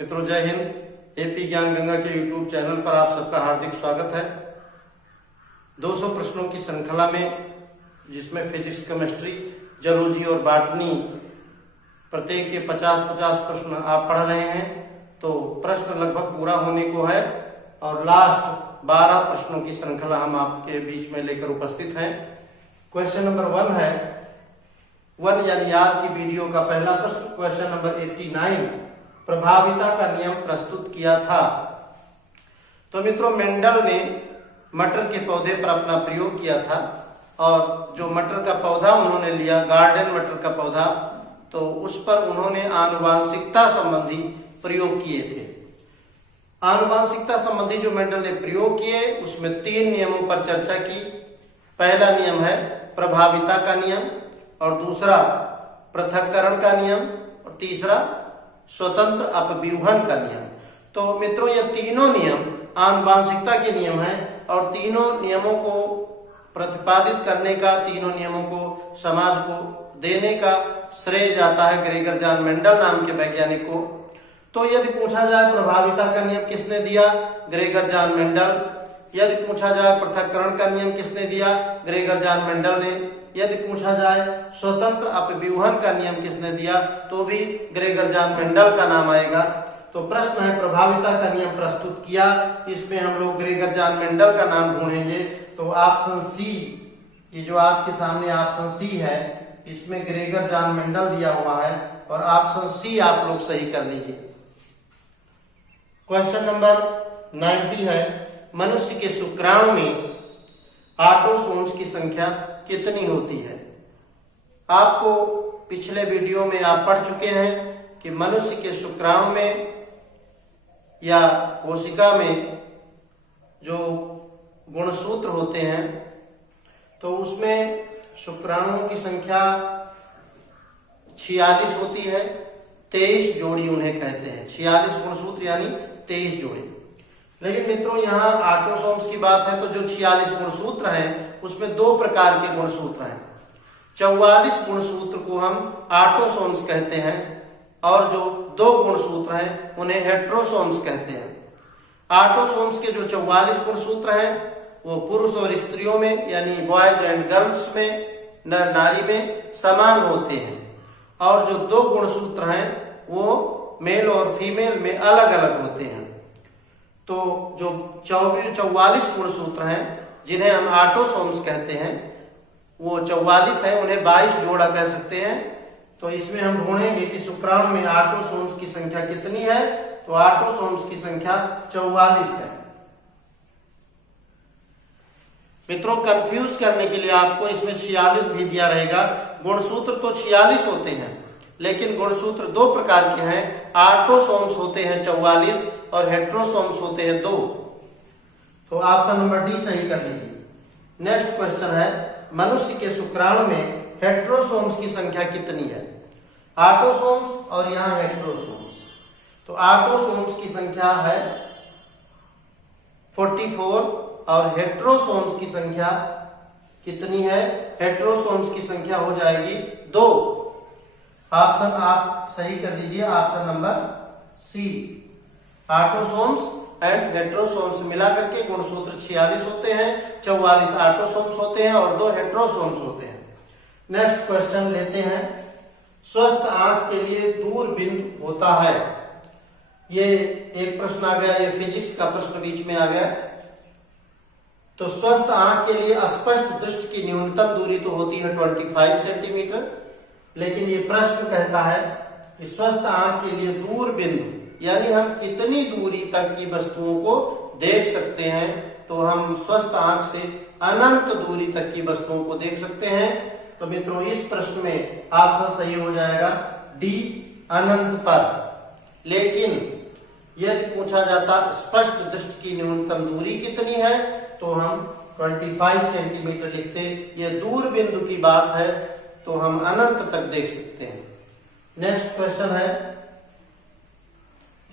मित्रों जय हिंद। एपी ज्ञान गंगा के यूट्यूब चैनल पर आप सबका हार्दिक स्वागत है। 200 प्रश्नों की श्रृंखला में जिसमें फिजिक्स, केमिस्ट्री, जूलॉजी और बॉटनी प्रत्येक के 50-50 प्रश्न आप पढ़ रहे हैं, तो प्रश्न लगभग पूरा होने को है और लास्ट 12 प्रश्नों की श्रृंखला हम आपके बीच में लेकर उपस्थित हैं। क्वेश्चन नंबर 1 है 1 यानी आज की वीडियो का पहला प्रश्न। क्वेश्चन नंबर 89 प्रभाविता का नियम प्रस्तुत किया था। तो मित्रों मेंडल ने मटर के पौधे पर अपना प्रयोग किया था और जो मटर का पौधा उन्होंने लिया, गार्डन मटर का पौधा, तो उस पर उन्होंने आनुवांशिकता संबंधी प्रयोग किए थे। आनुवांशिकता संबंधी जो मेंडल ने प्रयोग किए उसमें 3 नियमों पर चर्चा की। पहला नियम है प्रभाविता का नियम, और दूसरा पृथक्करण का नियम, और तीसरा स्वतंत्र अपव्यूहन का नियम। तो मित्रों ये तीनों नियम आनुवांशिकता के नियम हैं और तीनों नियमों को प्रतिपादित करने का, तीनों नियमों को समाज को देने का श्रेय जाता है ग्रेगर जॉन मेंडल नाम के वैज्ञानिक को। तो यदि पूछा जाए प्रभाविता का नियम किसने दिया, ग्रेगर जॉन मेंडल। यदि पूछा जाए पृथक्करण का नियम किसने दिया, ग्रेगर जॉन मेंडल ने। यदि पूछा जाए स्वतंत्र अपव्यूहन का नियम किसने दिया, तो भी ग्रेगर जॉन मेंडल का नाम आएगा। तो प्रश्न है प्रभाविता का नियम प्रस्तुत किया, इसमें हम लोग ग्रेगर जॉन मेंडल का नाम ढूंढेंगे। तो ऑप्शन सी, ये जो आपके सामने ऑप्शन सी है, इसमें ग्रेगर जॉन मेंडल दिया हुआ है और ऑप्शन सी आप लोग सही कर लीजिए। क्वेश्चन नंबर 90 है मनुष्य के शुक्राणु में ऑटोसोम्स की संख्या कितनी होती है। आपको पिछले वीडियो में आप पढ़ चुके हैं कि मनुष्य के शुक्राणु में या कोशिका में जो गुणसूत्र होते हैं, तो उसमें शुक्राणुओं की संख्या 46 होती है। 23 जोड़ी उन्हें कहते हैं। 46 गुणसूत्र यानी 23 जोड़ी। लेकिन मित्रों यहाँ ऑटोसोम्स की बात है तो जो 46 गुणसूत्र हैं उसमें 2 प्रकार के गुणसूत्र हैं। 44 गुणसूत्र को हम ऑटोसोम्स कहते हैं और जो 2 गुणसूत्र हैं उन्हें हेट्रोसोम्स कहते हैं। ऑटोसोम्स के जो 44 गुणसूत्र हैं वो पुरुष और स्त्रियों में यानी बॉयज एंड गर्ल्स में, नर नारी में समान होते हैं, और जो 2 गुणसूत्र हैं वो मेल और फीमेल में अलग अलग होते हैं। तो जो 44 गुणसूत्र हैं जिन्हें हम ऑटोसोम्स कहते हैं वो 44 है, उन्हें 22 जोड़ा कह सकते हैं। तो इसमें हम ढूंढेंगे कि शुक्राणु में ऑटोसोम्स की संख्या कितनी है, तो ऑटोसोम्स की संख्या 44 है। मित्रों कंफ्यूज करने के लिए आपको इसमें 46 भी दिया रहेगा। गुणसूत्र तो 46 होते हैं, लेकिन गुणसूत्र 2 प्रकार के हैं। ऑटोसोम्स होते हैं 44 और हेट्रोसोम्स होते हैं 2। तो ऑप्शन नंबर डी सही कर लीजिए। नेक्स्ट क्वेश्चन है मनुष्य के शुक्राणु में हेट्रोसोम्स की संख्या कितनी है। ऑटोसोम्स और यहाँ हेट्रोसोम्स। तो ऑटोसोम्स की संख्या है 44 और हेट्रोसोम्स की संख्या कितनी है, हेट्रोसोम्स की संख्या हो जाएगी 2। ऑप्शन आप सही कर दीजिए, option number C. Autosomes and heterosomes मिला करके गुणसूत्र 46 होते हैं, 44 ऑटोसोम्स होते हैं और 2 हेट्रोसोम्स होते हैं। नेक्स्ट क्वेश्चन लेते हैं। स्वस्थ आंख के लिए दूरबीन होता है। ये एक प्रश्न आ गया, ये फिजिक्स का प्रश्न बीच में आ गया। तो स्वस्थ आंख के लिए स्पष्ट दृष्टि की न्यूनतम दूरी तो होती है 25 सेंटीमीटर, लेकिन ये प्रश्न कहता है कि स्वस्थ आंख के लिए दूर बिंदु यानी हम कितनी दूरी तक की वस्तुओं को देख सकते हैं। तो हम स्वस्थ आंख से अनंत दूरी तक की वस्तुओं को देख सकते हैं। तो मित्रों इस प्रश्न में ऑप्शन सही हो जाएगा डी, अनंत पर। लेकिन यदि पूछा जाता स्पष्ट दृष्टि की न्यूनतम दूरी कितनी है, तो हम 25 सेंटीमीटर लिखते। ये दूर बिंदु की बात है तो हम अनंत तक देख सकते हैं। नेक्स्ट क्वेश्चन है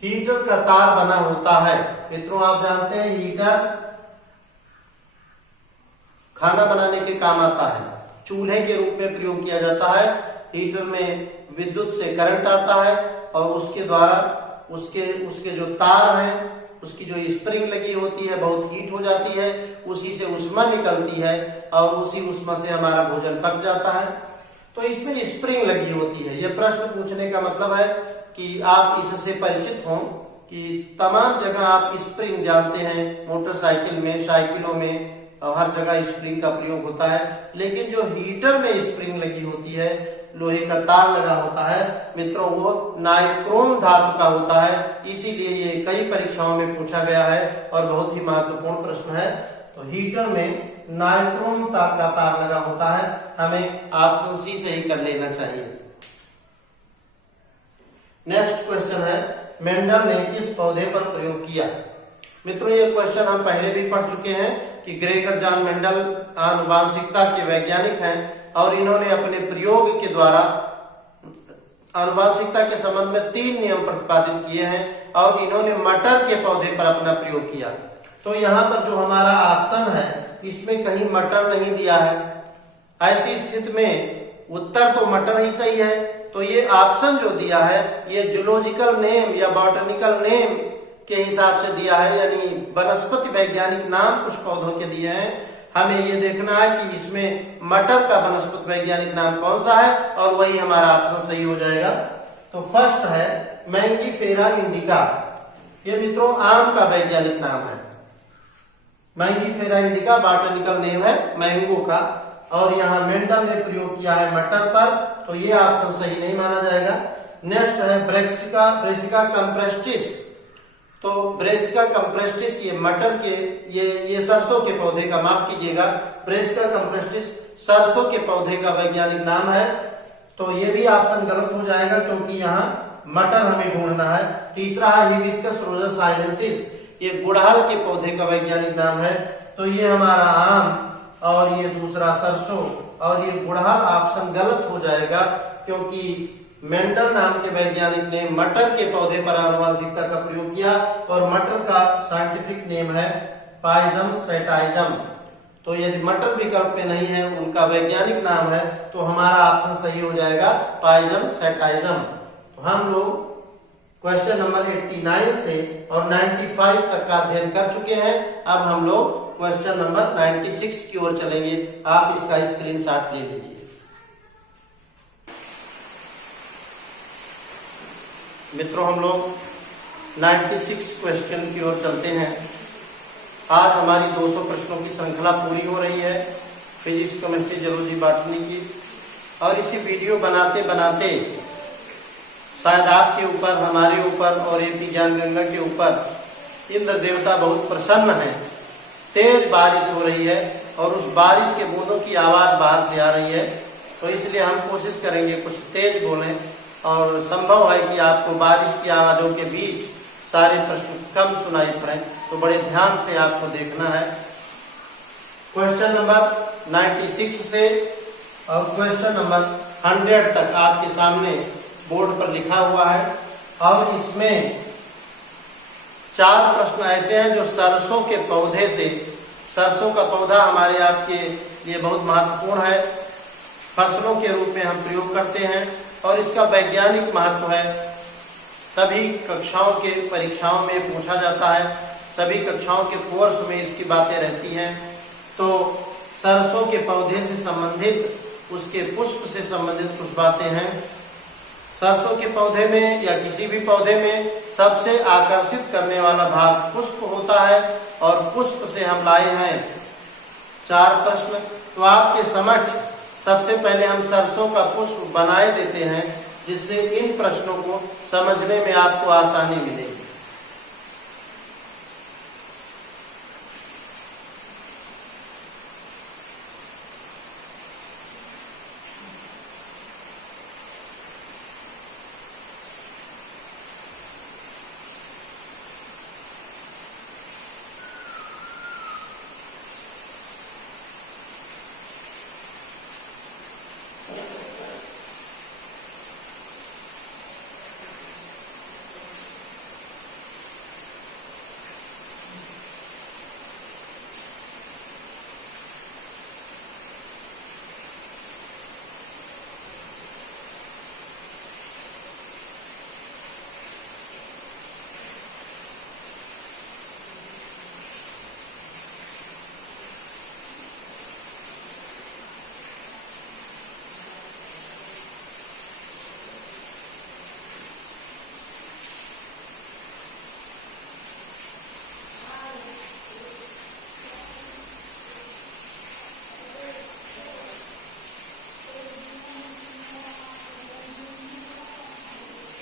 हीटर का तार बना होता है। मित्रों आप जानते हैं हीटर खाना बनाने के काम आता है, चूल्हे के रूप में प्रयोग किया जाता है। हीटर में विद्युत से करंट आता है और उसके द्वारा उसके उसके जो तार हैं, उसकी जो स्प्रिंग लगी होती है बहुत हीट हो जाती है, उसी से ऊष्मा निकलती है और उसी ऊष्मा से हमारा भोजन पक जाता है। तो इसमें स्प्रिंग लगी होती है। ये प्रश्न पूछने का मतलब है कि आप इससे परिचित हों कि तमाम जगह आप स्प्रिंग जानते हैं, मोटरसाइकिल में, साइकिलों में, हर जगह स्प्रिंग का प्रयोग होता है। लेकिन जो हीटर में स्प्रिंग लगी होती है, लोहे का तार लगा होता है मित्रों, वो नाइक्रोम धातु का होता है। इसीलिए ये कई परीक्षाओं में पूछा गया है और बहुत ही महत्वपूर्ण प्रश्न है। तो हीटर में नाइक्रोम का तार लगा होता है, हमें ऑप्शन सी से ही कर लेना चाहिए। नेक्स्ट क्वेश्चन है, मेंडल ने किस पौधे पर प्रयोग किया? मित्रों ये क्वेश्चन हम पहले भी पढ़ चुके हैं कि ग्रेगर जॉन मेंडल आनुवांशिकता के वैज्ञानिक हैं और इन्होंने अपने प्रयोग के द्वारा आनुवांशिकता के संबंध में 3 नियम प्रतिपादित किए हैं और इन्होंने मटर के पौधे पर अपना प्रयोग किया। तो यहाँ पर जो हमारा ऑप्शन है इसमें कहीं मटर नहीं दिया है। ऐसी स्थिति में उत्तर तो मटर ही सही है। तो ये ऑप्शन जो दिया है ये जूलॉजिकल नेम या बॉटनिकल नेम के हिसाब से दिया है, यानी वनस्पति वैज्ञानिक नाम कुछ पौधों के दिए हैं। हमें ये देखना है कि इसमें मटर का वनस्पति वैज्ञानिक नाम कौन सा है और वही हमारा ऑप्शन सही हो जाएगा। तो फर्स्ट है मैंगीफेरा इंडिका। ये मित्रों आम का वैज्ञानिक नाम है। मैंगीफेरा इंडिका बॉटनिकल नेम है मैंगो का, और यहाँ मेंडल ने प्रयोग किया है मटर पर, तो ये ऑप्शन सही नहीं माना जाएगा। नेक्स्ट है ब्रेसिका कंप्रेस्टिस। तो ब्रेसिका कंप्रेस्टिस ये मटर के ये सरसों के पौधे का, माफ कीजिएगा, ब्रेसिका कंप्रेस्टिस सरसों के पौधे का वैज्ञानिक नाम है। तो ये भी ऑप्शन गलत हो जाएगा क्योंकि यहाँ मटर हमें ढूंढना है। तीसरा है हिबिस्कस रोजेस साइलेंसिस। ये गुड़हल के पौधे का वैज्ञानिक नाम है। तो ये हमारा आम और ये दूसरा सरसों और ये गुड़हल ऑप्शन गलत हो जाएगा क्योंकि मेंडल नाम के वैज्ञानिक ने मटर के पौधे पर आनुवांशिकता का प्रयोग किया और मटर का साइंटिफिक नेम है पाइजम सेटाइजम। तो यदि मटर विकल्प में नहीं है, उनका वैज्ञानिक नाम है, तो हमारा ऑप्शन सही हो जाएगा पाइजम सेटाइजम। तो हम लोग क्वेश्चन नंबर 89 से और 95 तक का अध्ययन कर चुके हैं। अब हम लोग क्वेश्चन नंबर 96 की ओर चलेंगे। आप इसका स्क्रीनशॉट ले लीजिए। मित्रों हम लोग 96 क्वेश्चन की ओर चलते हैं। आज हमारी 200 प्रश्नों की श्रृंखला पूरी हो रही है, फिजिक्स, केमिस्ट्री, जूलॉजी, बॉटनी की। और इसी वीडियो बनाते बनाते शायद आपके ऊपर, हमारे ऊपर और एपी ज्ञानगंगा के ऊपर इंद्र देवता बहुत प्रसन्न है। तेज बारिश हो रही है और उस बारिश के बूंदों की आवाज बाहर से आ रही है, तो इसलिए हम कोशिश करेंगे कुछ तेज बोलें और संभव है कि आपको बारिश की आवाजों के बीच सारे प्रश्न कम सुनाई पड़े, तो बड़े ध्यान से आपको देखना है। क्वेश्चन नंबर 96 से और क्वेश्चन नंबर 100 तक आपके सामने बोर्ड पर लिखा हुआ है और इसमें 4 प्रश्न ऐसे हैं जो सरसों के पौधे से, सरसों का पौधा हमारे आपके लिए बहुत महत्वपूर्ण है, फसलों के रूप में हम प्रयोग करते हैं और इसका वैज्ञानिक महत्व है। सभी कक्षाओं के परीक्षाओं में पूछा जाता है, सभी कक्षाओं के कोर्स में इसकी बातें रहती हैं। तो सरसों के पौधे से संबंधित, उसके पुष्प से संबंधित कुछ बातें हैं। सरसों के पौधे में या किसी भी पौधे में सबसे आकर्षित करने वाला भाग पुष्प होता है और पुष्प से हम लाए हैं 4 प्रश्न। तो आपके समक्ष सबसे पहले हम सरसों का पुष्प बनाए देते हैं, जिससे इन प्रश्नों को समझने में आपको आसानी मिलेगी।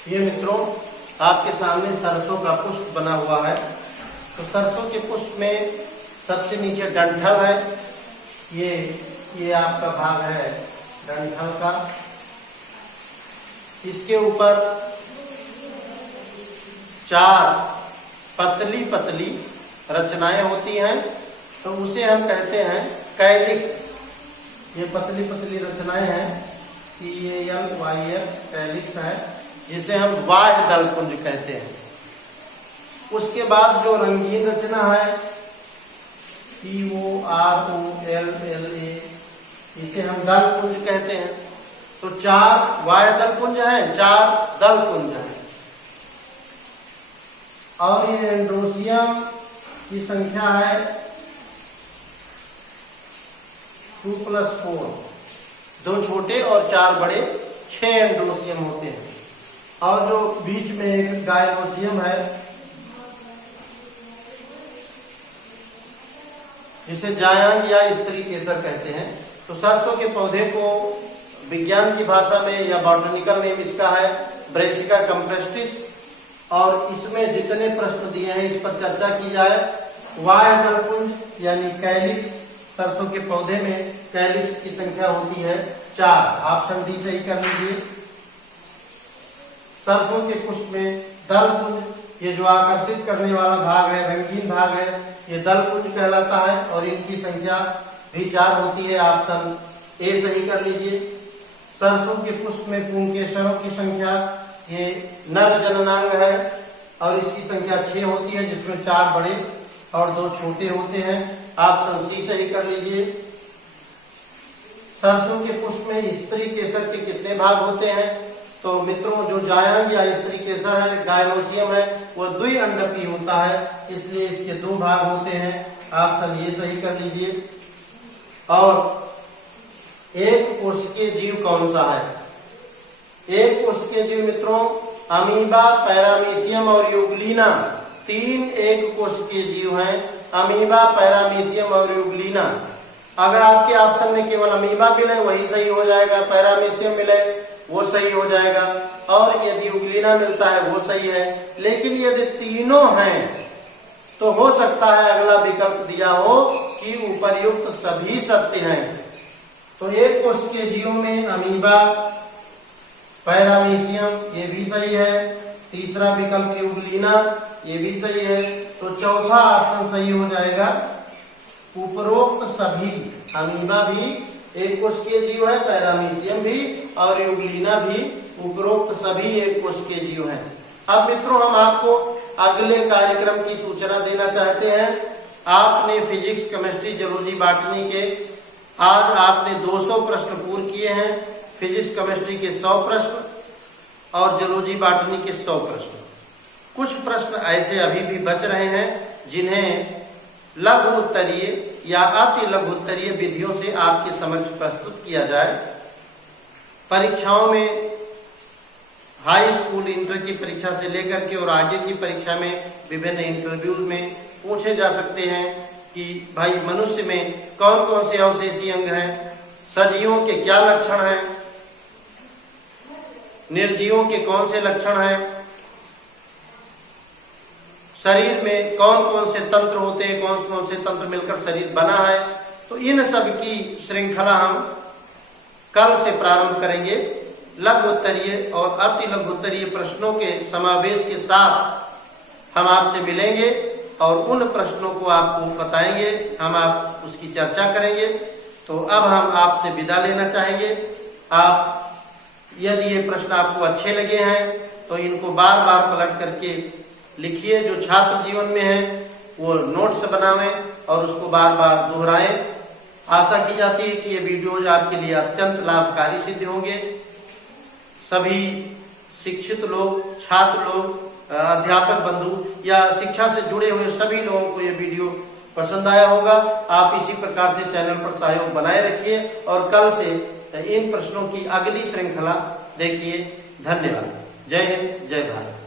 ये मित्रों आपके सामने सरसों का पुष्प बना हुआ है। तो सरसों के पुष्प में सबसे नीचे डंठल है, ये आपका भाग है डंठल का। इसके ऊपर 4 पतली पतली रचनाएं होती हैं, तो उसे हम कहते हैं कैलिक्स। ये पतली पतली रचनाएं हैं, CALYX कैलिक्स है, जिसे हम बाह्य दलपुंज कहते हैं। उसके बाद जो रंगीन रचना है POROLLA, इसे हम दलपुंज कहते हैं। तो 4 बाह्य दलपुंज हैं, 4 दलपुंज हैं। और ये एंड्रोसियम की संख्या है 2+4, 2 छोटे और 4 बड़े, 6 एंड्रोसियम होते हैं। और जो बीच में एक गायनोसियम है, जिसे जायंग या स्त्री केसर कहते हैं। तो सरसों के पौधे को विज्ञान की भाषा में या बॉटनिकल नेम इसका है ब्रेसिका कंप्रेस्टिस। और इसमें जितने प्रश्न दिए हैं इस पर चर्चा की जाए। बाह्य दलपुंज यानी कैलिक्स, सरसों के पौधे में कैलिक्स की संख्या होती है 4। ऑप्शन डी सही कर लीजिए। सरसों के पुष्प में दलपुंज, ये जो आकर्षित करने वाला भाग है, रंगीन भाग है, ये दलपुंज कहलाता है और इनकी संख्या भी 4 होती है। ऑप्शन ए सही कर लीजिए। सरसों के पुष्प में पुंकेसरों की संख्या, ये नर जननांग है और इसकी संख्या 6 होती है, जिसमें 4 बड़े और 2 छोटे होते हैं। ऑप्शन सी सही कर लीजिए। सरसों के पुष्प में स्त्री केसर के कितने भाग होते हैं? तो मित्रों जो जायंग या स्त्री केसर है, गायनोसियम है, वो द्विअंडपी होता है, इसलिए इसके 2 भाग होते हैं। ऑप्शन ये सही कर लीजिए। और एक कोशिकीय जीव कौन सा है? एक कोशिकीय जीव मित्रों अमीबा, पैरामीशियम और यूग्लिना, 3 एक कोशिकीय जीव हैं। अमीबा, पैरामीशियम और यूग्लिना। अगर आपके ऑप्शन में केवल अमीबा मिले वही सही हो जाएगा, पैरामीशियम मिले वो सही हो जाएगा, और यदि यूग्लिना मिलता है वो सही है। लेकिन यदि तीनों हैं तो हो सकता है अगला विकल्प दिया हो कि उपर्युक्त सभी सत्य हैं। तो एक कोशिकीय जीवों में अमीबा, पैरामीशियम ये भी सही है, तीसरा विकल्प यूग्लिना ये भी सही है। तो चौथा ऑप्शन सही हो जाएगा, उपरोक्त सभी। अमीबा भी एक कोशिकीय जीव है, पैरामीशियम भी और यूग्लिना भी, उपरोक्त सभी एक कोशिकीय जीव हैं। अब मित्रों हम आपको अगले कार्यक्रम की सूचना देना चाहते हैं। आपने फिजिक्स, केमिस्ट्री, जूलॉजी, बॉटनी के आज आपने 200 प्रश्न पूर्ण किए हैं। फिजिक्स, केमिस्ट्री के 100 प्रश्न और जूलॉजी, बॉटनी के 100 प्रश्न। कुछ प्रश्न ऐसे अभी भी बच रहे हैं जिन्हें लघु उत्तरीय या अति लघु उत्तरीय विधियों से आपके समक्ष प्रस्तुत किया जाए। परीक्षाओं में हाई स्कूल, इंटर की परीक्षा से लेकर के और आगे की परीक्षा में विभिन्न इंटरव्यूज में पूछे जा सकते हैं कि भाई मनुष्य में कौन कौन से अवशेषीय अंग हैं, सजीवों के क्या लक्षण हैं, निर्जीवों के कौन से लक्षण हैं, शरीर में कौन कौन से तंत्र होते हैं, कौन कौन से तंत्र मिलकर शरीर बना है। तो इन सब की श्रृंखला हम कल से प्रारंभ करेंगे। लघु उत्तरीय और अति लघु उत्तरीय प्रश्नों के समावेश के साथ हम आपसे मिलेंगे और उन प्रश्नों को आपको बताएंगे, हम आप उसकी चर्चा करेंगे। तो अब हम आपसे विदा लेना चाहेंगे। आप यदि ये प्रश्न आपको अच्छे लगे हैं तो इनको बार बार पलट करके लिखिए। जो छात्र जीवन में है वो नोट्स बनावें और उसको बार बार दोहराएं। आशा की जाती है कि ये वीडियोज आपके लिए अत्यंत लाभकारी सिद्ध होंगे। सभी शिक्षित लोग, छात्र लोग, अध्यापक बंधु या शिक्षा से जुड़े हुए सभी लोगों को ये वीडियो पसंद आया होगा। आप इसी प्रकार से चैनल पर सहयोग बनाए रखिए और कल से इन प्रश्नों की अगली श्रृंखला देखिए। धन्यवाद। जय हिंद, जय भारत।